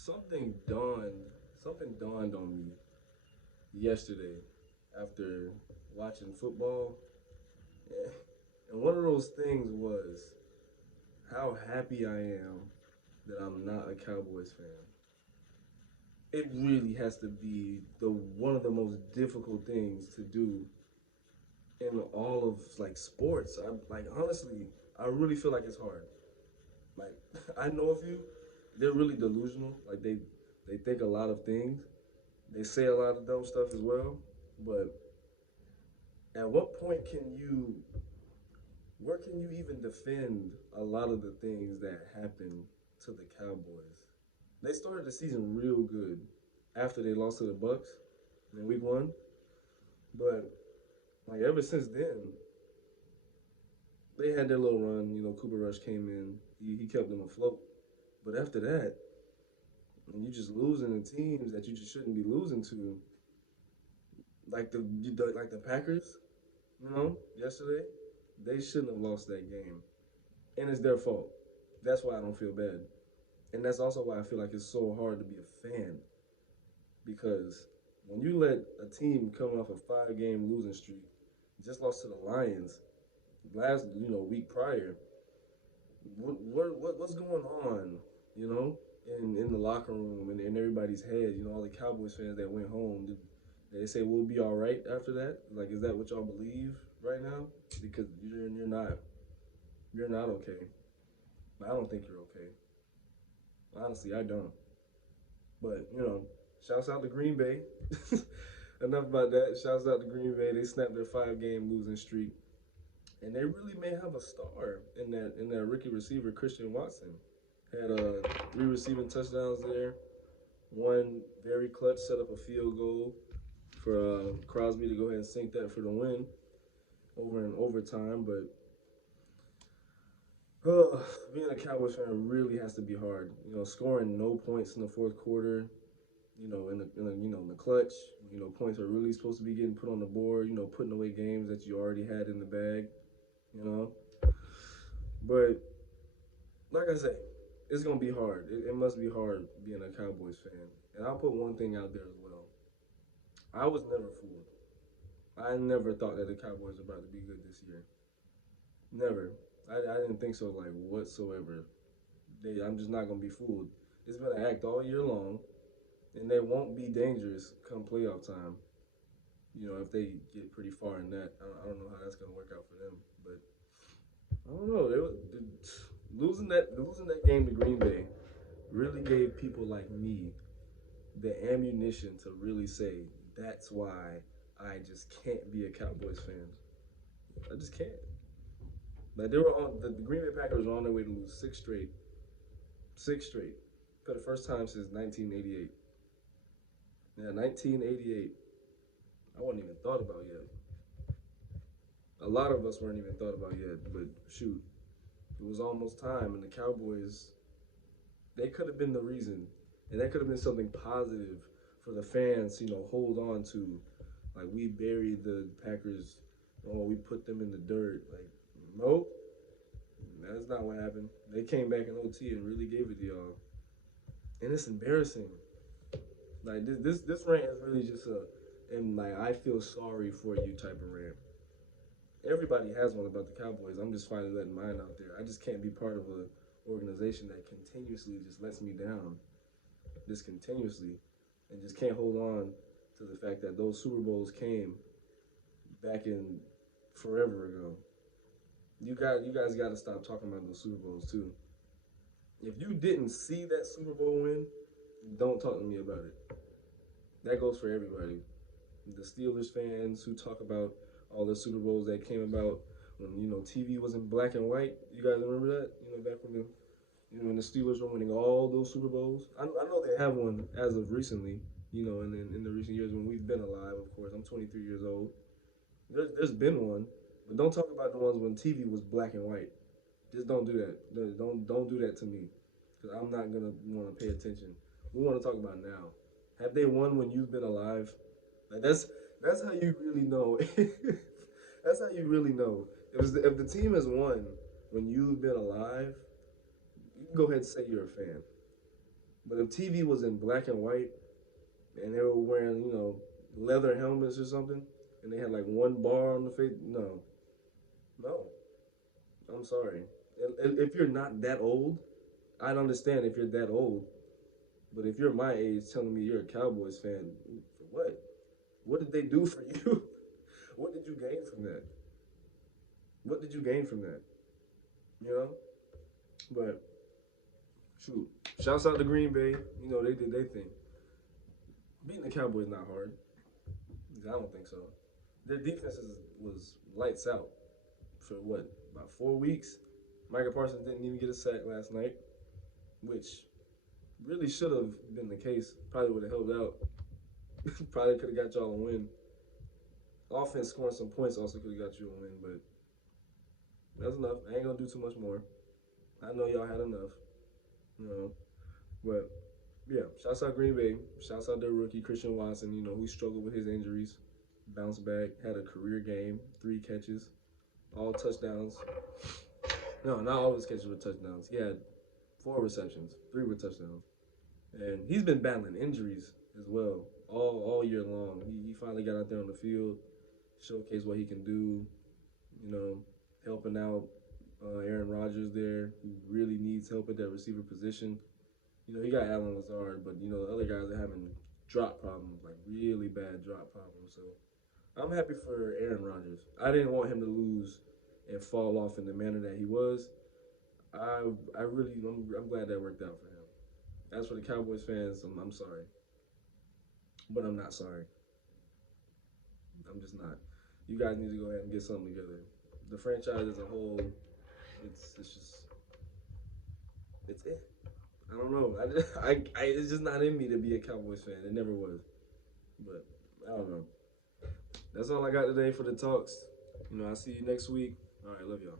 something dawned something dawned on me yesterday after watching football. And one of those things was how happy I am that I'm not a Cowboys fan. It really has to be the one of the most difficult things to do in all of like sports. I like honestly, I really feel like it's hard. Like I know a few, they're really delusional. Like they think a lot of things. They say a lot of dumb stuff as well. But at what point can you where can you even defend a lot of the things that happened to the Cowboys? They started the season real good after they lost to the Bucks in week one. But like ever since then, they had their little run. You know, Cooper Rush came in, he kept them afloat. But after that, and you just losing the teams that you just shouldn't be losing to, like the Packers. You know, yesterday they shouldn't have lost that game, and it's their fault. That's why I don't feel bad, and that's also why I feel like it's so hard to be a fan because when you let a team come off a 5 game losing streak, just lost to the Lions last week prior. What's going on? You know, in the locker room and in everybody's head. You know, all the Cowboys fans that went home. Did they say we'll be all right after that? Like, is that what y'all believe right now? Because you're not okay. I don't think you're okay. Honestly, I don't. But shouts out to Green Bay. Enough about that. Shouts out to Green Bay. They snapped their 5 game losing streak, and they really may have a star in that rookie receiver Christian Watson. Had 3 receiving touchdowns there. One very clutch, set up a field goal for Crosby to go ahead and sink that for the win over in overtime. But being a Cowboys fan really has to be hard. Scoring no points in the fourth quarter. In the clutch. Points are really supposed to be getting put on the board. Putting away games that you already had in the bag. You know, but like I say, it's gonna be hard. It must be hard being a Cowboys fan. And I'll put one thing out there as well. I was never fooled. I never thought that the Cowboys were about to be good this year. Never. I didn't think so, like whatsoever. I'm just not gonna be fooled. It's been an act all year long, and they won't be dangerous come playoff time. If they get pretty far in that, I don't know how that's gonna work out for them. But I don't know. Losing that game to Green Bay really gave people like me the ammunition to really say that's why I just can't be a Cowboys fan. I just can't. Like they were on the Green Bay Packers were on their way to lose six straight, for the first time since 1988. Yeah, 1988. I wasn't even thought about yet. A lot of us weren't even thought about yet. But shoot, it was almost time, and the Cowboys they could have been the reason, and that could have been something positive for the fans. Hold on to. Like we buried the Packers. Oh, we put them in the dirt. Like nope, that's not what happened. They came back in OT and really gave it to y'all, and it's embarrassing. Like this rant is really just and like I feel sorry for you type of rant. Everybody has one about the Cowboys. I'm just finally letting mine out there. I just can't be part of a organization that continuously just lets me down, just continuously, and just can't hold on to the fact that those Super Bowls came back in forever ago. You guys got to stop talking about those Super Bowls too. If you didn't see that Super Bowl win, don't talk to me about it. That goes for everybody. The Steelers fans who talk about all the Super Bowls that came about when TV was in black and white. You guys remember that? Back when when the Steelers were winning all those Super Bowls. I know they have one as of recently. In the recent years when we've been alive. Of course, I'm 23 years old. There's been one, but don't talk about the ones when TV was black and white. Just don't do that. Don't do that to me, because I'm not gonna want to pay attention. We want to talk about now. Have they won when you've been alive? Like that's how you really know. That's how you really know. If the team has won when you've been alive, you can go ahead and say you're a fan. But if TV was in black and white and they were wearing, leather helmets or something, and they had like one bar on the face, no, no, I'm sorry. If you're not that old, I'd understand if you're that old. But if you're my age, telling me you're a Cowboys fan, for what? What did they do for you? What did you gain from that? What did you gain from that? You know? But shoot, shouts out to Green Bay. They did their thing. Beating the Cowboys not hard. I don't think so. Their defense was lights out for what, about 4 weeks. Micah Parsons didn't even get a sack last night, which really should have been the case. Probably would have helped out. Probably could have got y'all a win. Offense scoring some points also could have got you a win, but that's enough. I ain't gonna do too much more. I know y'all had enough, you know. But yeah, shouts out Green Bay. Shouts out their rookie Christian Watson. Who struggled with his injuries, bounced back, had a career game, 3 catches, all touchdowns. No, not all his catches were touchdowns. He had 4 receptions, 3 were touchdowns, and he's been battling injuries as well all year long. He finally got out there on the field, showcased what he can do. You know, helping out Aaron Rodgers there, who really needs help at that receiver position. He got Allen Lazard, but the other guys are having drop problems, like really bad drop problems. So I'm happy for Aaron Rodgers. I didn't want him to lose and fall off in the manner that he was. I'm glad that worked out for him. As for the Cowboys fans, I'm sorry, but I'm not sorry. I'm just not. You guys need to go ahead and get something together. The franchise as a whole, it's just it's it. I don't know. It's just not in me to be a Cowboys fan. It never was. But I don't know. That's all I got today for the talks. I'll see you next week. All right, love y'all.